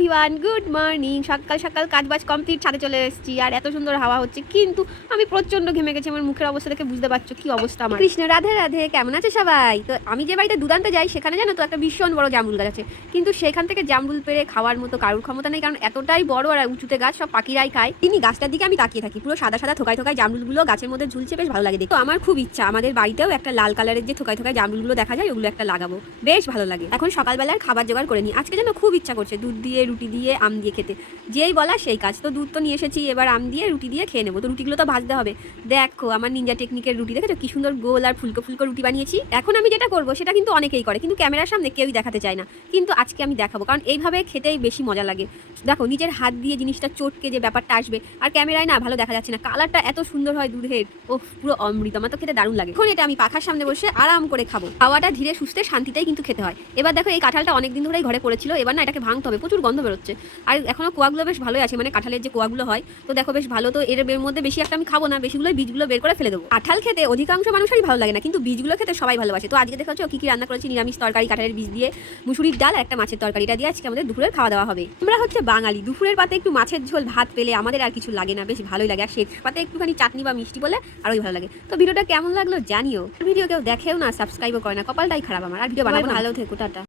Everyone, good morning. সকাল সকাল কাজবাজ কমপ্লিট, ছাদে চলে এসেছি আর এত সুন্দর হাওয়া হচ্ছে, কিন্তু আমি প্রচণ্ড ঘেমে গেছি। আমার মুখের অবস্থা দেখে বুঝতে পারছো কি অবস্থা আমার। কৃষ্ণ রাধে রাধে, কেমন আছে সবাই? তো আমি যে বাড়িতে দুধ আনতে যাই সেখানে জানো তো একটা ভীষণ বড় জামরুল গাছ আছে, কিন্তু সেখান থেকে জামরুল পেড়ে খাওয়ার মতো কারুর ক্ষমতা নেই, কারণ এতটাই বড় আর উঁচুতে গাছ, সব পাখিরাই খায়। তিনি গাছটার দিকে আমি তাকিয়ে থাকি, পুরো সাদা সাদা থোকায় থোকায় জামরুলগুলো গাছের মধ্যে ঝুলছে, বেশ ভালো লাগে দেখতে। তো আমার খুব ইচ্ছা আমাদের বাড়িতেও একটা লাল কালারের যে থোকায় থোকায় জামরুলগুলো দেখা যায় ওগুলো একটা লাগাবো, বেশ ভালো লাগে। এখন সকালবেলার খাবার জোগাড় করে নিই, আজকে যেন খুব ইচ্ছা করছে দুধ দিয়ে রুটি দিয়ে আম দিয়ে খেতে। যেই বলা সেই কাজ। তো দুধ তো নিয়ে এসেছি, এবার আম দিয়ে রুটি দিয়ে খেয়ে নেবো। তো রুটিগুলো তো ভাজতে হবে। দেখো আমার নিনজা টেকনিকের রুটি, দেখেছো কি সুন্দর গোল আর ফুলকো ফুলকো রুটি বানিয়েছি। এখন আমি যেটা করবো সেটা কিন্তু অনেকেই করে, কিন্তু ক্যামেরার সামনে কেউই দেখাতে চায় না, কিন্তু আজকে আমি দেখাবো, কারণ এইভাবে খেতেই বেশি মজা লাগে। দেখো নিজের হাত দিয়ে জিনিসটা চটকে যে ব্যাপারটা আসবে, আর ক্যামেরায় না ভালো দেখা যাচ্ছে না, কালারটা এত সুন্দর হয় দুধের, ও পুরো অমৃত। আমার তো খেতে দারুণ লাগে। এখন এটা আমি পাখার সামনে বসে আরাম করে খাবো। খাওয়াটা ধীরে সুস্থে শান্তিতেই কিন্তু খেতে হয়। এবার দেখো এই কাঁঠালটা অনেকদিন ধরেই ঘরে পড়েছিল, এবার না এটাকে ভাঙতে হবে, প্রচুর গন্ধ বেরোচ্ছে। আর এখনো কোয়াগুলো বেশ ভালোই আছে, মানে কাঁঠালের যে কোয়াগুলো হয়, তো দেখো বেশ ভালো। তো এর মধ্যে বেশি একটা আমি খাবো না, বেশিগুলো বীজগুলো বের করে ফেলে দেবো। কাঁঠাল খেতে অধিকাংশ মানুষেরই ভালো লাগে না, কিন্তু বীজগুলো খেতে সবাই ভালোবাসে। তো আজকে দেখো কি কি রান্না করেছি, নিরামিষ তরকারি, কাঁঠালের বীজ দিয়ে মুসুরির ডাল আর একটা মাছের তরকারি। এটা দিয়ে আজকে আমাদের দুপুরের খাওয়া দাওয়া হবে। আমরা হচ্ছে বাঙালি, দুপুরের পাতে একটু মাছের ঝোল ভাত পেলে আমাদের আর কিছু লাগে না, বেশ ভালোই লাগে। আর শেষ পাতে একটুখানি চাটনি বা মিষ্টি বলে আরোই ভালো লাগে। তো ভিডিওটা কেমন লাগলো জানিও। ভিডিও কেউ দেখেও না, সাবস্ক্রাইবও করে না, কপালটাই খারাপ আমার। আর ভিডিও বানাবো, ভালো থেকো, টাটা।